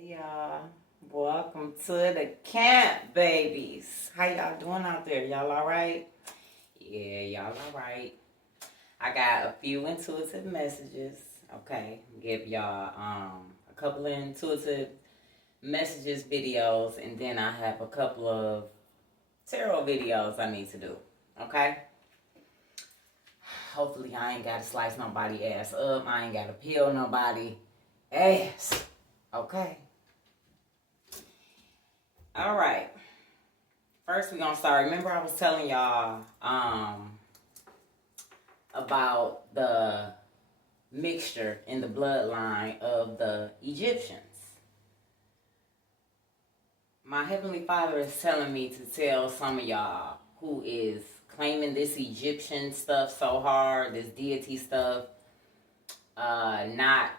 Hey y'all, welcome to the camp, babies. How y'all doing out there? Y'all all right? Yeah, y'all all right. I got a few intuitive messages. Okay, give y'all a couple of intuitive messages videos, and then I have a couple of tarot videos I need to do. Okay. Hopefully I ain't gotta slice nobody ass up. I ain't gotta peel nobody ass. Okay. All right. First, we're gonna start. Remember, I was telling y'all about the mixture in the bloodline of the Egyptians. My Heavenly Father is telling me to tell some of y'all who is claiming this Egyptian stuff so hard, this deity stuff, not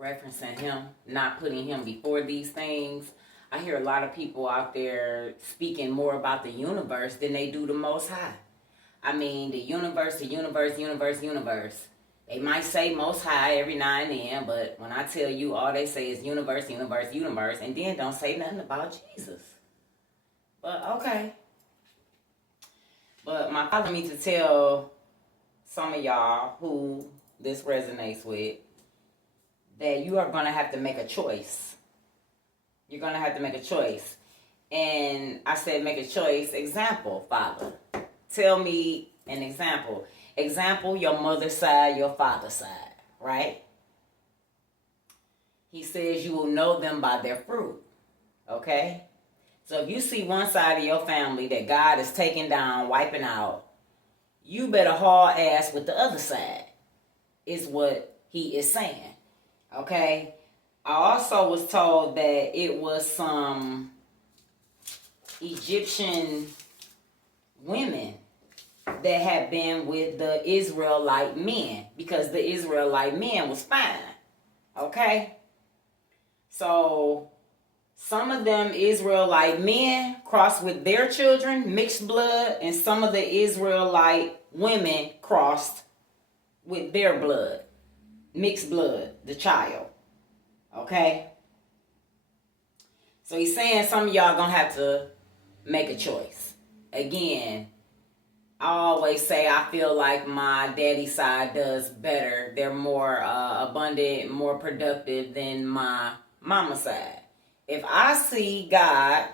referencing him, not putting him before these things. I hear a lot of people out there speaking more about the universe than they do the Most High. I mean, the universe. They might say Most High every now and then, but when I tell you, all they say is universe, and then don't say nothing about Jesus. But okay. But my father me to tell some of y'all who this resonates with that you are going to have to make a choice. You're going to have to make a choice. And I said make a choice. Example, Father. Tell me an example. Example, your mother's side, your father's side, right? He says you will know them by their fruit, okay? So if you see one side of your family that God is taking down, wiping out, you better haul ass with the other side, is what he is saying, okay? I also was told that it was some Egyptian women that had been with the Israelite men because the Israelite men was fine, okay? So some of them Israelite men crossed with their children, mixed blood, and some of the Israelite women crossed with their blood, mixed blood, the child. Okay? So he's saying some of y'all gonna have to make a choice. Again, I always say I feel like my daddy side does better. They're more abundant, more productive than my mama side. If I see God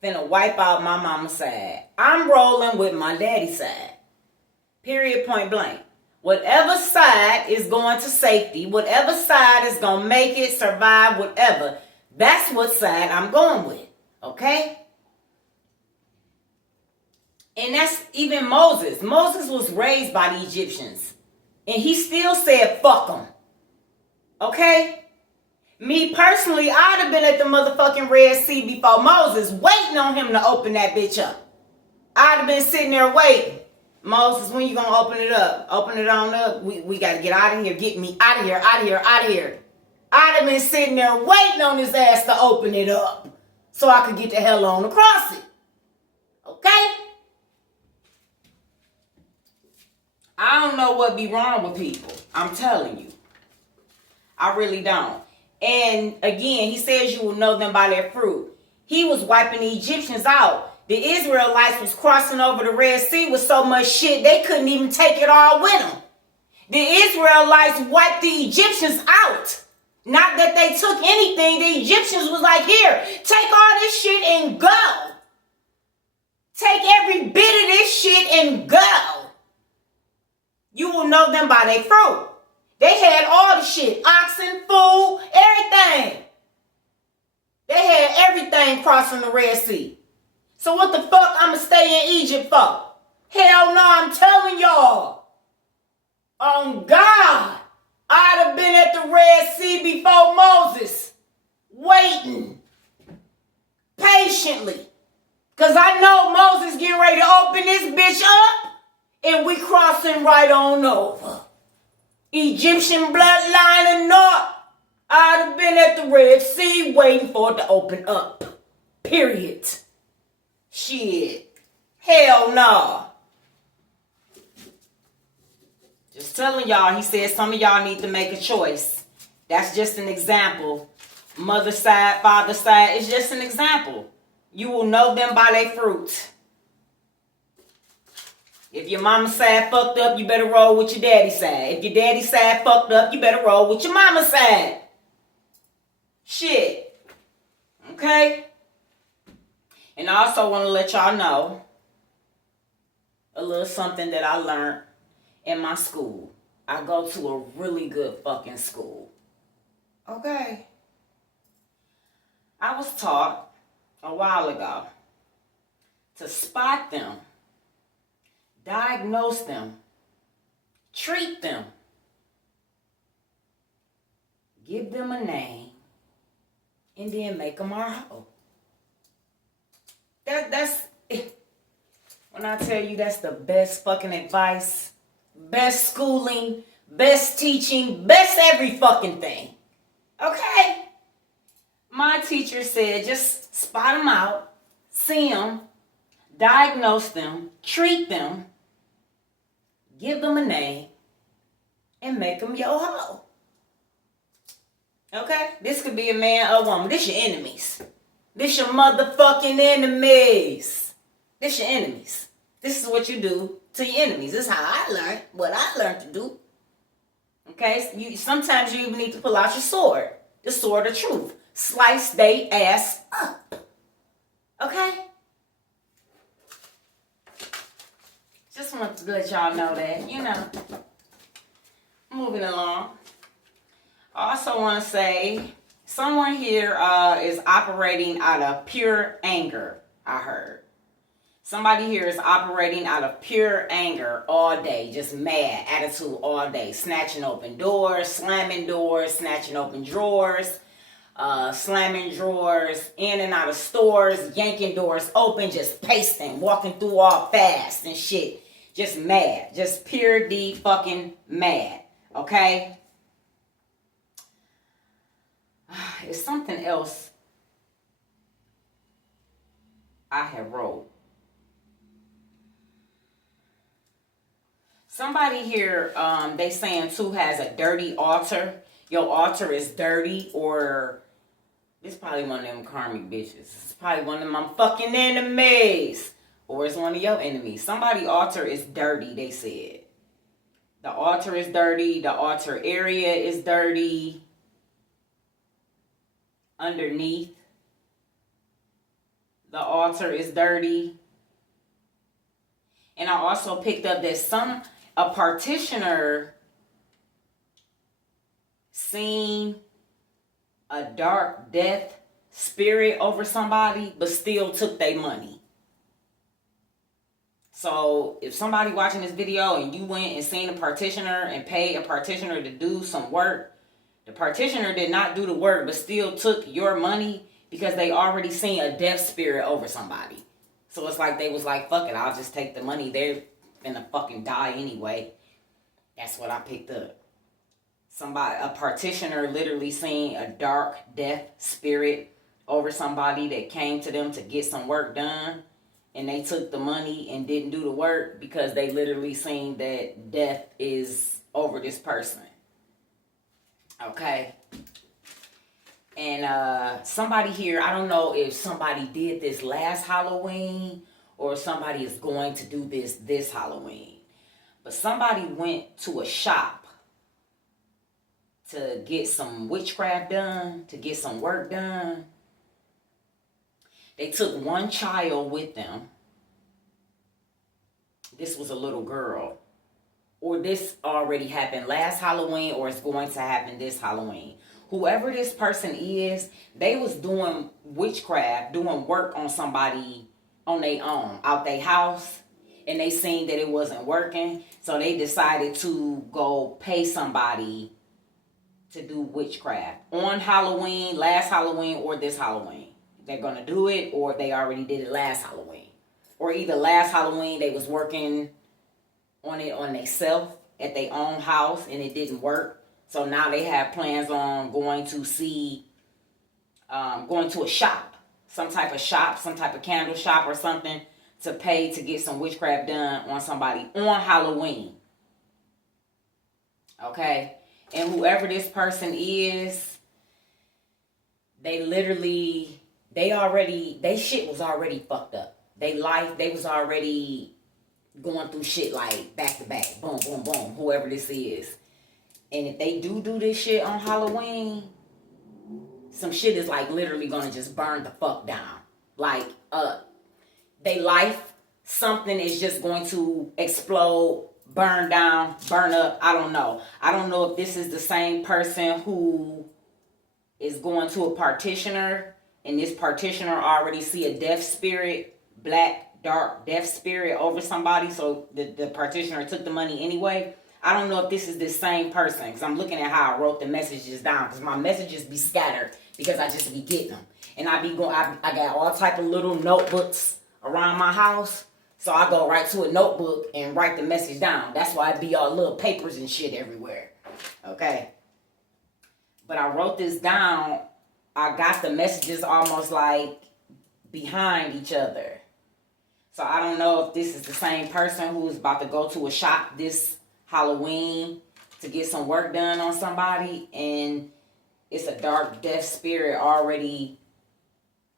finna wipe out my mama side, I'm rolling with my daddy side. Period, point blank. Whatever side is going to safety, whatever side is going to make it, survive, whatever, that's what side I'm going with. Okay? And that's even Moses. Moses was raised by the Egyptians. And he still said, fuck them. Okay? Me personally, I'd have been at the motherfucking Red Sea before Moses, waiting on him to open that bitch up. I'd have been sitting there waiting. Moses, when you gonna open it up? Open it on up. We gotta get out of here. Get me out of here, out of here, out of here. I'd have been sitting there waiting on his ass to open it up so I could get the hell on across it. Okay? I don't know what be wrong with people. I'm telling you. I really don't. And again, he says you will know them by their fruit. He was wiping the Egyptians out. The Israelites was crossing over the Red Sea with so much shit, they couldn't even take it all with them. The Israelites wiped the Egyptians out. Not that they took anything. The Egyptians was like, here, take all this shit and go. Take every bit of this shit and go. You will know them by their fruit. They had all the shit, oxen, food, everything. They had everything crossing the Red Sea. So what the fuck I'ma stay in Egypt for? Hell no, I'm telling y'all. On God, I'd have been at the Red Sea before Moses. Waiting. Patiently. Because I know Moses getting ready to open this bitch up. And we crossing right on over. Egyptian bloodline or not, I'd have been at the Red Sea waiting for it to open up. Period. Shit. Hell no. Just telling y'all, he said some of y'all need to make a choice. That's just an example. mother side, father side. It's just an example. You will know them by their fruit. If your mama side fucked up, you better roll with your daddy side. If your daddy side fucked up, you better roll with your mama side. Shit. Okay? And I also want to let y'all know a little something that I learned in my school. I go to a really good fucking school. Okay? I was taught a while ago to spot them, diagnose them, treat them, give them a name, and then make them our hoe. That's when I tell you that's the best fucking advice, best schooling, best teaching, best every fucking thing. Okay? My teacher said just spot them out, see them, diagnose them, treat them, give them a name, and make them your hoe. Okay? This could be a man or a woman. This your enemies. This your motherfucking enemies. This your enemies. This is what you do to your enemies. This is how I learned what I learned to do. Okay? Sometimes you even need to pull out your sword. The sword of truth. Slice they ass up. Okay? Just want to let y'all know that, you know. Moving along. I also want to say, someone here is operating out of pure anger, I heard. Somebody here is operating out of pure anger all day, just mad, attitude all day, snatching open doors, snatching open drawers, slamming drawers, in and out of stores, yanking doors open, just pasting, walking through all fast and shit. Just mad. Just pure D fucking mad. Okay? It's something else I have wrote. Somebody here, they saying too, has a dirty altar. Your altar is dirty, or it's probably one of them karmic bitches. It's probably one of my fucking enemies. Or it's one of your enemies. Somebody's altar is dirty, they said. The altar is dirty. The altar area is dirty. Underneath the altar is dirty. And I also picked up that a partitioner seen a dark death spirit over somebody, but still took their money. So if somebody watching this video and you went and seen a partitioner and paid a partitioner to do some work, the partitioner did not do the work, but still took your money because they already seen a death spirit over somebody. So it's like they was like, fuck it, I'll just take the money. They're gonna fucking die anyway. That's what I picked up. A partitioner literally seen a dark death spirit over somebody that came to them to get some work done. And they took the money and didn't do the work because they literally seen that death is over this person. Okay? And somebody here, I don't know if somebody did this last Halloween or somebody is going to do this Halloween. But somebody went to a shop to get some witchcraft done, to get some work done. They took one child with them. This was a little girl. Or this already happened last Halloween, or it's going to happen this Halloween. Whoever this person is, they was doing witchcraft, doing work on somebody on their own, out their house. And they seen that it wasn't working. So they decided to go pay somebody to do witchcraft. On Halloween, last Halloween, or this Halloween. They're going to do it, or they already did it last Halloween. Or either last Halloween they was working on it on themselves at their own house and it didn't work. So now they have plans on going to a shop. Some type of candle shop or something to pay to get some witchcraft done on somebody on Halloween. Okay? And whoever this person is, they shit was already fucked up. They was already going through shit like back to back, boom, boom, boom, whoever this is. And if they do this shit on Halloween, some shit is like literally gonna just burn the fuck down. Like, they life, something is just going to explode, burn down, burn up. I don't know. I don't know if this is the same person who is going to a partitioner, and this partitioner already see a death spirit, black, dark death spirit over somebody, so the partitioner took the money anyway. I don't know if this is the same person, because I'm looking at how I wrote the messages down, because my messages be scattered, because I just be getting them. And I got all type of little notebooks around my house, so I go right to a notebook and write the message down. That's why it be all little papers and shit everywhere. Okay? But I wrote this down. I got the messages almost like behind each other. So I don't know if this is the same person who's about to go to a shop this Halloween to get some work done on somebody, and it's a dark death spirit already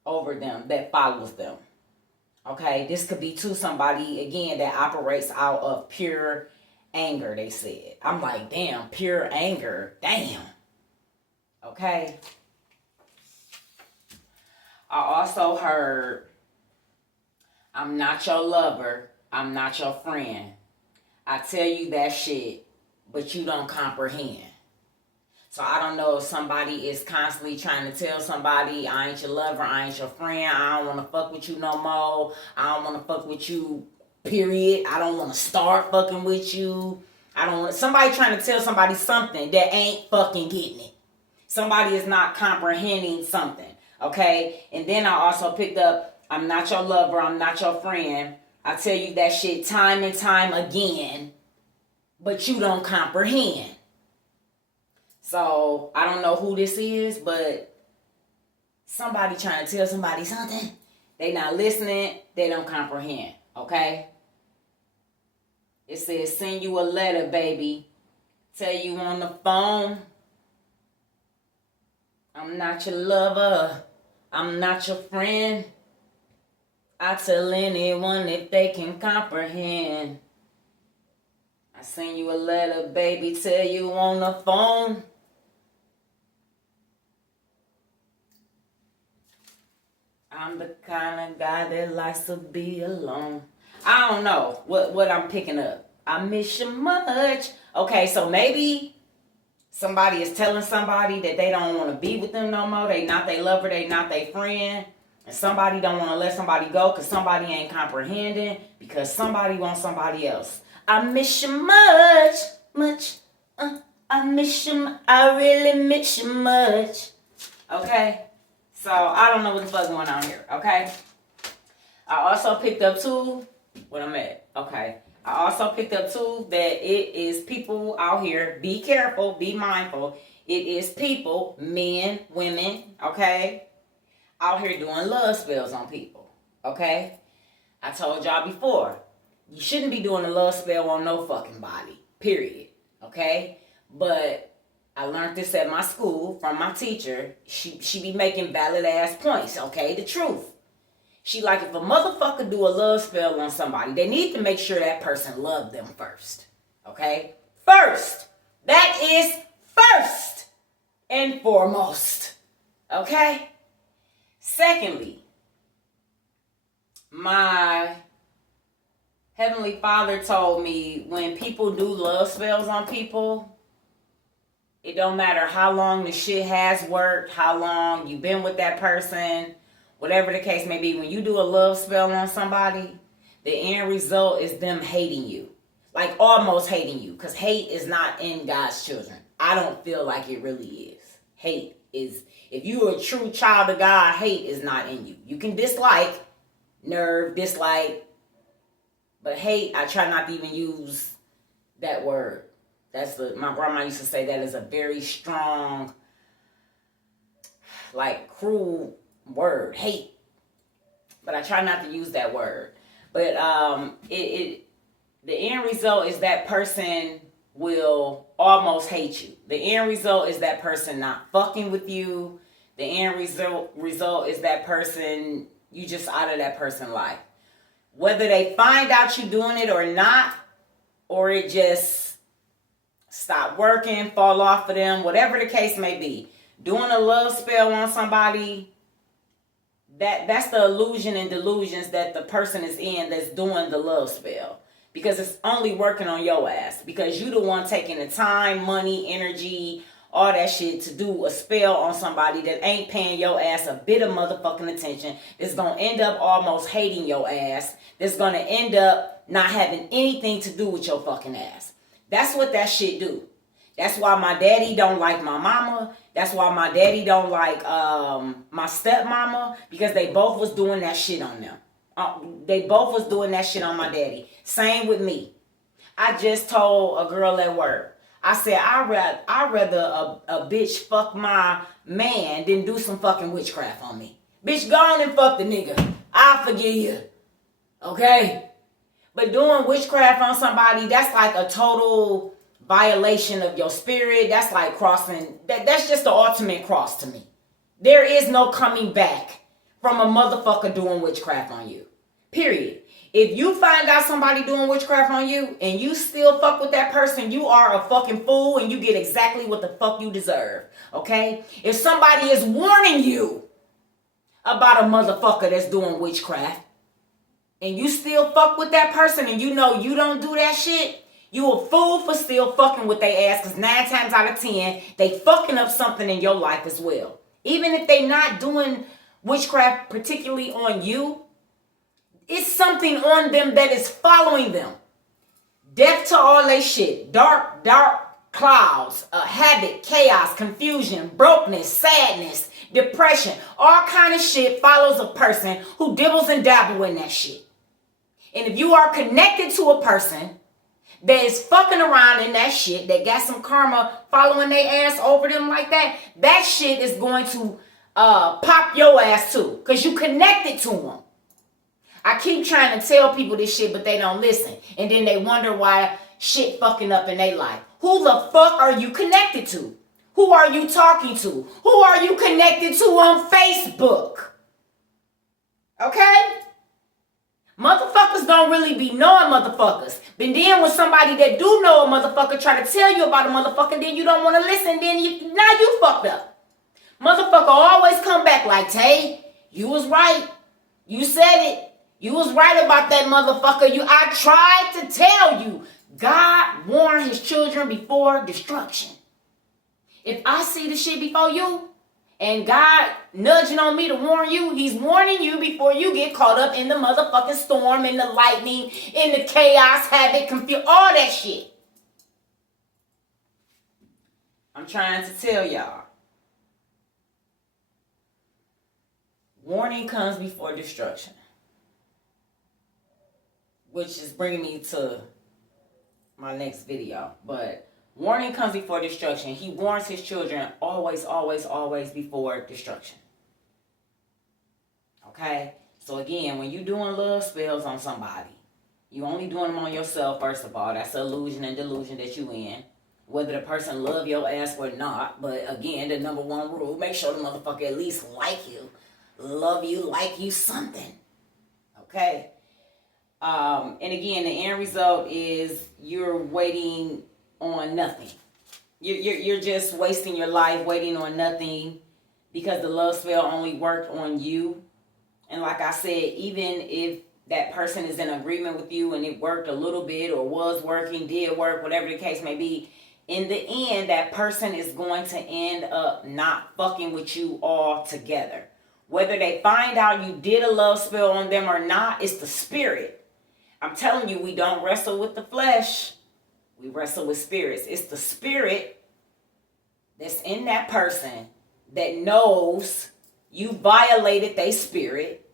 over them that follows them. Okay, this could be to somebody, again, that operates out of pure anger, they said. I'm like, damn, pure anger, damn. Okay. I also heard, I'm not your lover, I'm not your friend. I tell you that shit, but you don't comprehend. So I don't know if somebody is constantly trying to tell somebody, I ain't your lover, I ain't your friend, I don't want to fuck with you no more, I don't want to fuck with you, period. I don't want to start fucking with you. Somebody trying to tell somebody something that ain't fucking getting it. Somebody is not comprehending something, okay? And then I also picked up, I'm not your lover, I'm not your friend. I tell you that shit time and time again, but you don't comprehend. So, I don't know who this is, but somebody trying to tell somebody something. They not listening. They don't comprehend. Okay? It says, send you a letter, baby. Tell you on the phone. I'm not your lover. I'm not your friend. I tell anyone if they can comprehend. I send you a letter, baby. Tell you on the phone. I'm the kind of guy that likes to be alone. I don't know what I'm picking up. I miss you much. Okay, so maybe somebody is telling somebody that they don't want to be with them no more. They not their lover, they not their friend. And somebody don't want to let somebody go because somebody ain't comprehending, because somebody wants somebody else. I miss you much, much. I miss you. I really miss you much. Okay? So, I don't know what the fuck's going on here, okay? I also picked up too, what I'm at, okay. I also picked up too that it is people out here, be careful, be mindful. It is people, men, women, okay, out here doing love spells on people, okay? I told y'all before, you shouldn't be doing a love spell on no fucking body, period, okay? But I learned this at my school from my teacher. She be making valid ass points, okay? The truth. She like, if a motherfucker do a love spell on somebody, they need to make sure that person loved them first, okay? First. That is first and foremost, okay? Secondly, my Heavenly Father told me when people do love spells on people, it don't matter how long the shit has worked, how long you've been with that person, whatever the case may be. When you do a love spell on somebody, the end result is them hating you. Like almost hating you. Because hate is not in God's children. I don't feel like it really is. Hate is, if you're a true child of God, hate is not in you. You can dislike, dislike. But hate, I try not to even use that word. My grandma used to say that is a very strong, like cruel word, hate. But I try not to use that word. But the end result is that person will almost hate you. The end result is that person not fucking with you. The the end result is that person, you just out of that person's life. Whether they find out you doing it or not, or it just stop working, fall off of them, whatever the case may be. Doing a love spell on somebody, that's the illusion and delusions that the person is in that's doing the love spell. Because it's only working on your ass. Because you the one taking the time, money, energy, all that shit to do a spell on somebody that ain't paying your ass a bit of motherfucking attention. That's going to end up almost hating your ass. That's going to end up not having anything to do with your fucking ass. That's what that shit do. That's why my daddy don't like my mama. That's why my daddy don't like my stepmama. Because they both was doing that shit on them. They both was doing that shit on my daddy. Same with me. I just told a girl at work. I said, I'd rather a bitch fuck my man than do some fucking witchcraft on me. Bitch, go on and fuck the nigga. I'll forgive you. Okay? But doing witchcraft on somebody, that's like a total violation of your spirit. That's like crossing. That's just the ultimate cross to me. There is no coming back from a motherfucker doing witchcraft on you. Period. If you find out somebody doing witchcraft on you and you still fuck with that person, you are a fucking fool and you get exactly what the fuck you deserve. Okay? If somebody is warning you about a motherfucker that's doing witchcraft and you still fuck with that person and you know you don't do that shit, you a fool for still fucking with their ass, because 9 times out of 10, they fucking up something in your life as well. Even if they not doing witchcraft particularly on you, it's something on them that is following them. Death to all they shit. Dark clouds, havoc, chaos, confusion, brokenness, sadness, depression. All kind of shit follows a person who dibbles and dabble in that shit. And if you are connected to a person that is fucking around in that shit, that got some karma following their ass over them like that, that shit is going to pop your ass too. Because you connected to them. I keep trying to tell people this shit, but they don't listen. And then they wonder why shit fucking up in their life. Who the fuck are you connected to? Who are you talking to? Who are you connected to on Facebook? Okay? Motherfuckers don't really be knowing motherfuckers. But then when somebody that do know a motherfucker try to tell you about a motherfucker, then you don't want to listen, then now you fucked up. Motherfucker always come back like, Tay, you was right. You said it. You was right about that motherfucker. I tried to tell you. God warned his children before destruction. If I see the shit before you, and God nudging on me to warn you, he's warning you before you get caught up in the motherfucking storm, in the lightning, in the chaos, havoc, confusion, all that shit. I'm trying to tell y'all. Warning comes before destruction. Which is bringing me to my next video. But warning comes before destruction. He warns his children always, always, always before destruction. Okay? So again, when you're doing love spells on somebody, you only doing them on yourself, first of all. That's the illusion and delusion that you in. Whether the person love your ass or not. But again, the number one rule, make sure the motherfucker at least like you. Love you, like you, something. Okay? And again, the end result is you're waiting on nothing. You're just wasting your life waiting on nothing because the love spell only worked on you. And like I said, even if that person is in agreement with you and it worked a little bit or was working, did work, whatever the case may be, in the end, that person is going to end up not fucking with you altogether. Whether they find out you did a love spell on them or not, it's the spirit. I'm telling you, we don't wrestle with the flesh. We wrestle with spirits. It's the spirit that's in that person that knows you violated their spirit.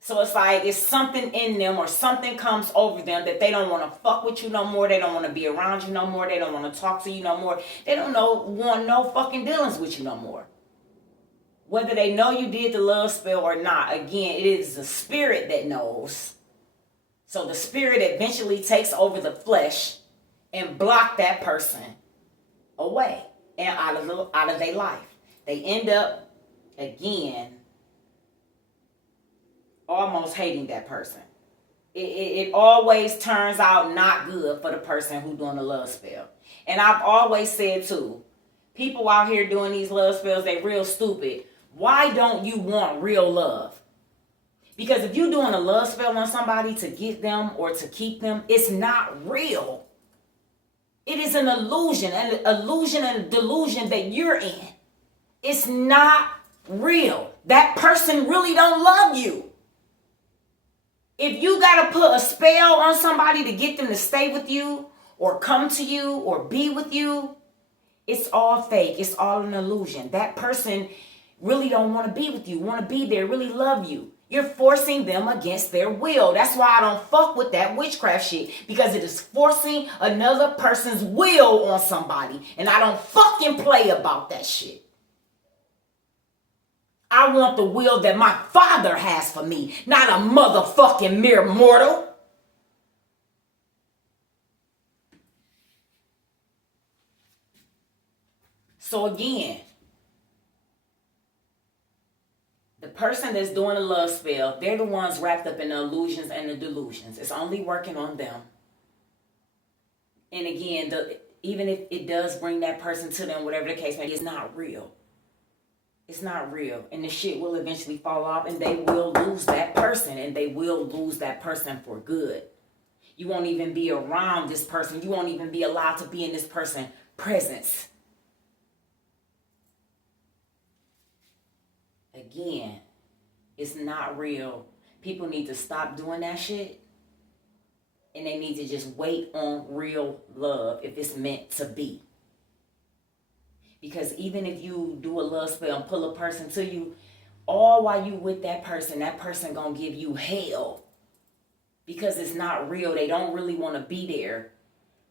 So it's like it's something in them or something comes over them that they don't want to fuck with you no more. They don't want to be around you no more. They don't want to talk to you no more. They don't want no fucking dealings with you no more. Whether they know you did the love spell or not, again, it is the spirit that knows. So the spirit eventually takes over the flesh and block that person away and out of their life. They end up again, almost hating that person. It always turns out not good for the person who doing the love spell. And I've always said too, people out here doing these love spells, they real stupid. Why don't you want real love? Because if you're doing a love spell on somebody to get them or to keep them, it's not real. It is an illusion and a delusion that you're in. It's not real. That person really don't love you. If you got to put a spell on somebody to get them to stay with you or come to you or be with you, it's all fake. It's all an illusion. That person really don't want to be with you, want to be there, really love you. You're forcing them against their will. That's why I don't fuck with that witchcraft shit, because it is forcing another person's will on somebody. And I don't fucking play about that shit. I want the will that my Father has for me, not a motherfucking mere mortal. So again, the person that's doing a love spell, they're the ones wrapped up in the illusions and the delusions. It's only working on them. And again, even if it does bring that person to them, whatever the case may be, it's not real. It's not real. And the shit will eventually fall off, and they will lose that person, and they will lose that person for good. You won't even be around this person. You won't even be allowed to be in this person's presence. Again, it's not real. People need to stop doing that shit. And they need to just wait on real love if it's meant to be. Because even if you do a love spell and pull a person to you, all while you with that person gonna give you hell. Because it's not real. They don't really want to be there.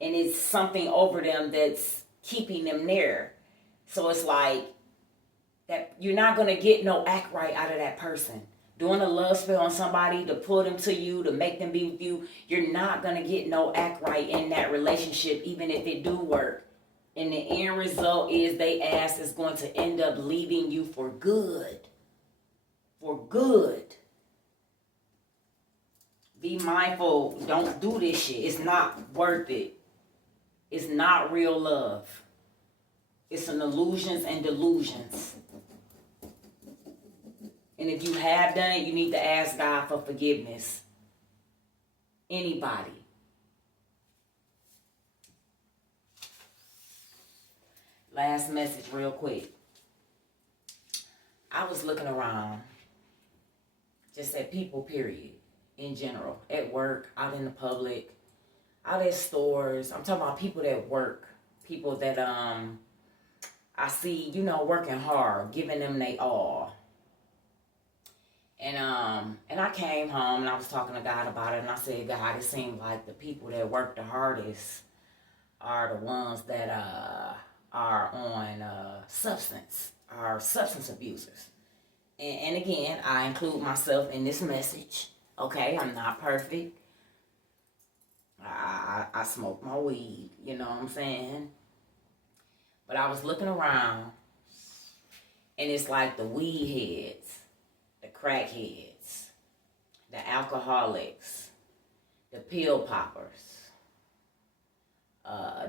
And it's something over them that's keeping them there. So it's like, that you're not going to get no act right out of that person. Doing a love spell on somebody to pull them to you, to make them be with you, you're not going to get no act right in that relationship, even if it do work. And the end result is they ass is going to end up leaving you for good. For good. Be mindful. Don't do this shit. It's not worth it. It's not real love. It's an illusions and delusions. And if you have done it, you need to ask God for forgiveness. Anybody. Last message real quick. I was looking around. Just at people, period. In general. At work, out in the public, out at stores. I'm talking about people that work. People that I see, working hard, giving them they all. And I came home and I was talking to God about it, and I said, God, it seems like the people that work the hardest are the ones that are on substance abusers. And again, I include myself in this message. Okay, I'm not perfect. I smoke my weed, you know what I'm saying? But I was looking around, and it's like the weed heads, the crack heads, the alcoholics, the pill poppers,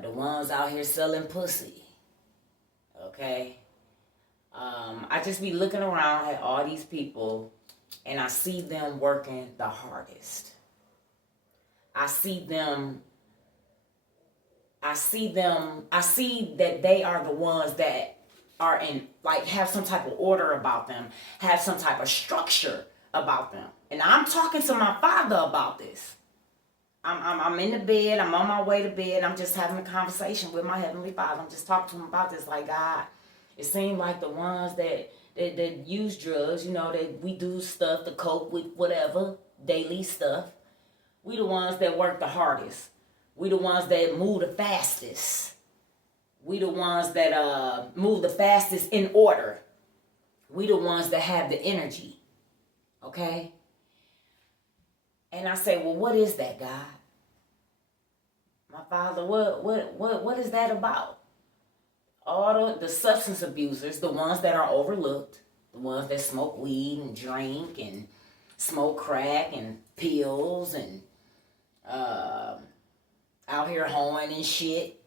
the ones out here selling pussy, okay? I just be looking around at all these people, and I see them working the hardest. I see that they are the ones that are in, like, have some type of order about them, have some type of structure about them. And I'm talking to my Father about this. I'm in the bed, I'm on my way to bed, I'm just having a conversation with my Heavenly Father. I'm just talking to him about this, like, God, it seemed like the ones that use drugs, that we do stuff to cope with whatever, daily stuff. We the ones that work the hardest. We the ones that move the fastest. We the ones that move the fastest in order. We the ones that have the energy. Okay? And I say, well, what is that, God? My Father, what is that about? All the substance abusers, the ones that are overlooked, The ones that smoke weed and drink and smoke crack and pills and out here hoeing and shit,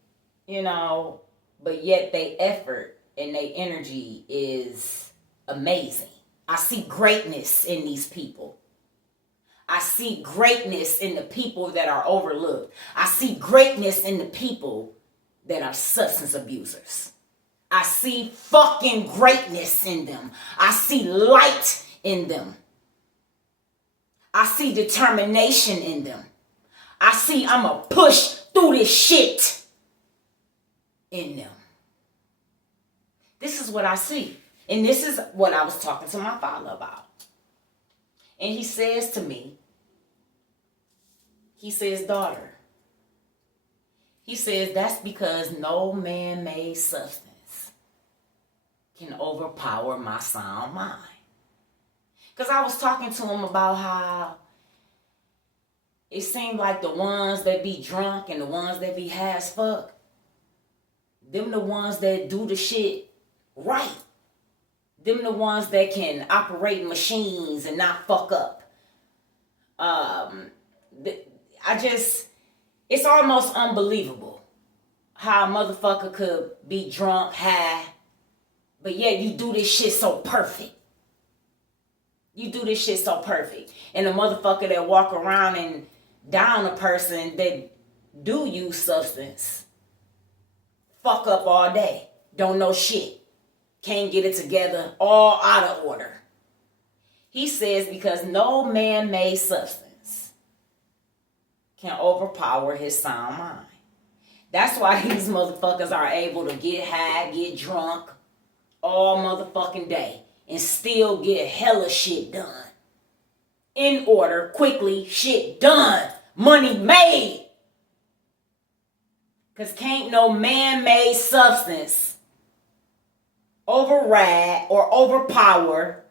you know, but yet they effort and their energy is amazing. I see greatness in these people. I see greatness in the people that are overlooked. I see greatness in the people that are substance abusers. I see fucking greatness in them. I see light in them. I see determination in them. I see I'ma push through this shit in them. This is what I see. And this is what I was talking to my father about. And he says to me, he says, daughter, he says, that's because no man-made substance can overpower my sound mind. Because I was talking to him about how it seemed like the ones that be drunk and the ones that be high as fuck, them the ones that do the shit right. Them the ones that can operate machines and not fuck up. It's almost unbelievable how a motherfucker could be drunk, high, but yet you do this shit so perfect. You do this shit so perfect. And the motherfucker that walk around and down a person that do use substance, fuck up all day, don't know shit, can't get it together, all out of order. He says because no man-made substance can overpower his sound mind. That's why these motherfuckers are able to get high, get drunk all motherfucking day and still get hella shit done. In order, quickly, shit done. Money made. Because can't no man-made substance override or overpower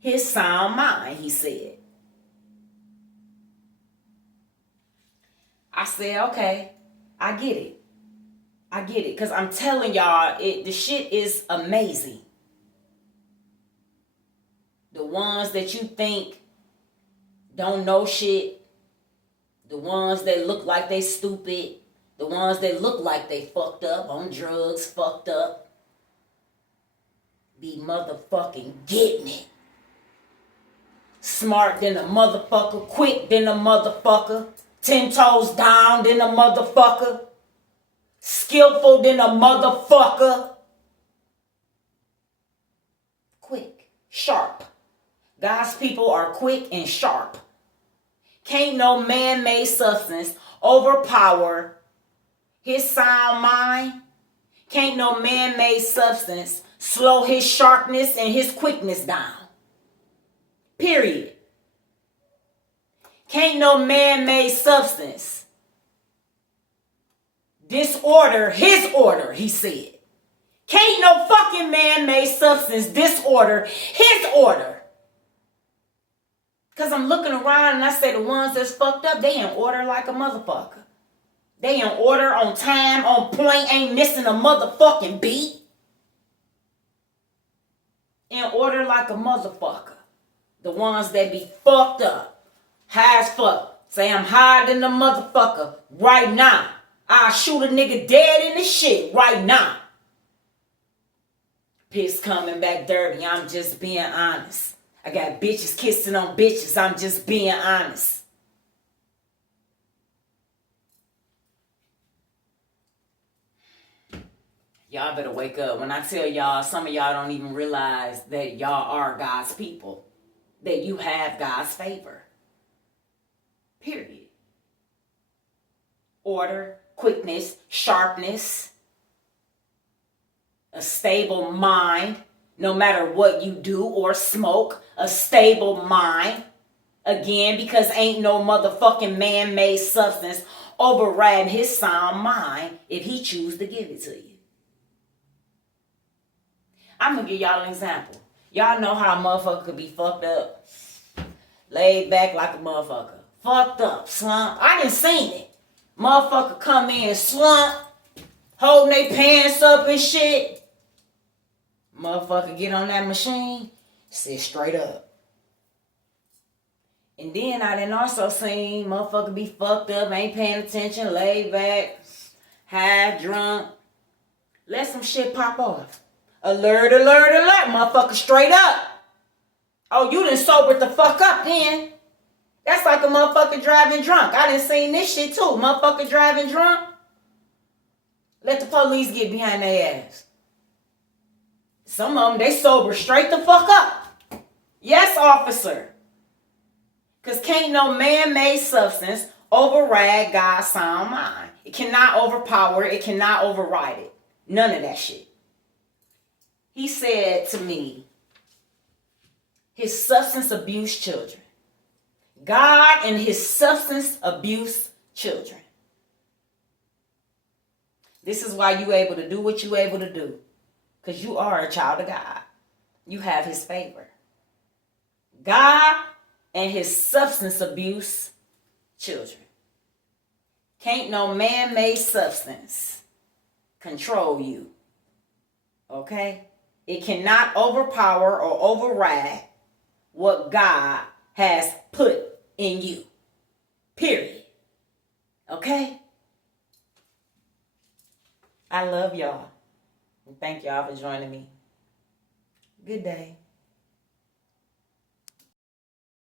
his sound mind, he said. I said, okay, I get it. I get it. Because I'm telling y'all, the shit is amazing. The ones that you think don't know shit, the ones that look like they stupid, the ones that look like they fucked up, on drugs, fucked up, be motherfucking getting it. Smart than a motherfucker, quick than a motherfucker, 10 toes down than a motherfucker, skillful than a motherfucker, quick, sharp. God's people are quick and sharp. Can't no man-made substance overpower his sound mind. Can't no man-made substance slow his sharpness and his quickness down. Period. Can't no man-made substance disorder his order, he said. Can't no fucking man-made substance disorder his order. Because I'm looking around and I say the ones that's fucked up, they in order like a motherfucker. They in order, on time, on point, ain't missing a motherfucking beat. In order like a motherfucker. The ones that be fucked up, high as fuck. Say I'm higher than the motherfucker right now. I'll shoot a nigga dead in the shit right now. Piss coming back dirty, I'm just being honest. I got bitches kissing on bitches. I'm just being honest. Y'all better wake up. When I tell y'all, some of y'all don't even realize that y'all are God's people. That you have God's favor. Period. Order, quickness, sharpness, a stable mind. No matter what you do or smoke, a stable mind. Again, because ain't no motherfucking man-made substance overriding his sound mind if he choose to give it to you. I'm going to give y'all an example. Y'all know how a motherfucker could be fucked up, laid back like a motherfucker. Fucked up, slump. I done seen it. Motherfucker come in slump, holding their pants up and shit. Motherfucker get on that machine, sit straight up. And then I done also seen motherfucker be fucked up, ain't paying attention, laid back, half drunk. Let some shit pop off. Alert, alert, alert, motherfucker straight up. Oh, you done sobered the fuck up then. That's like a motherfucker driving drunk. I done seen this shit too. Motherfucker driving drunk. Let the police get behind their ass. Some of them, they sober straight the fuck up. Yes, officer. Because can't no man-made substance override God's sound mind. It cannot overpower it. It cannot override it. None of that shit. He said to me, his substance abuse children. God and his substance abuse children. This is why you able to do what you able to do. Because you are a child of God. You have his favor. God and his substance abuse children. Can't no man-made substance control you. Okay? It cannot overpower or override what God has put in you. Period. Okay? I love y'all. And thank y'all for joining me. Good day.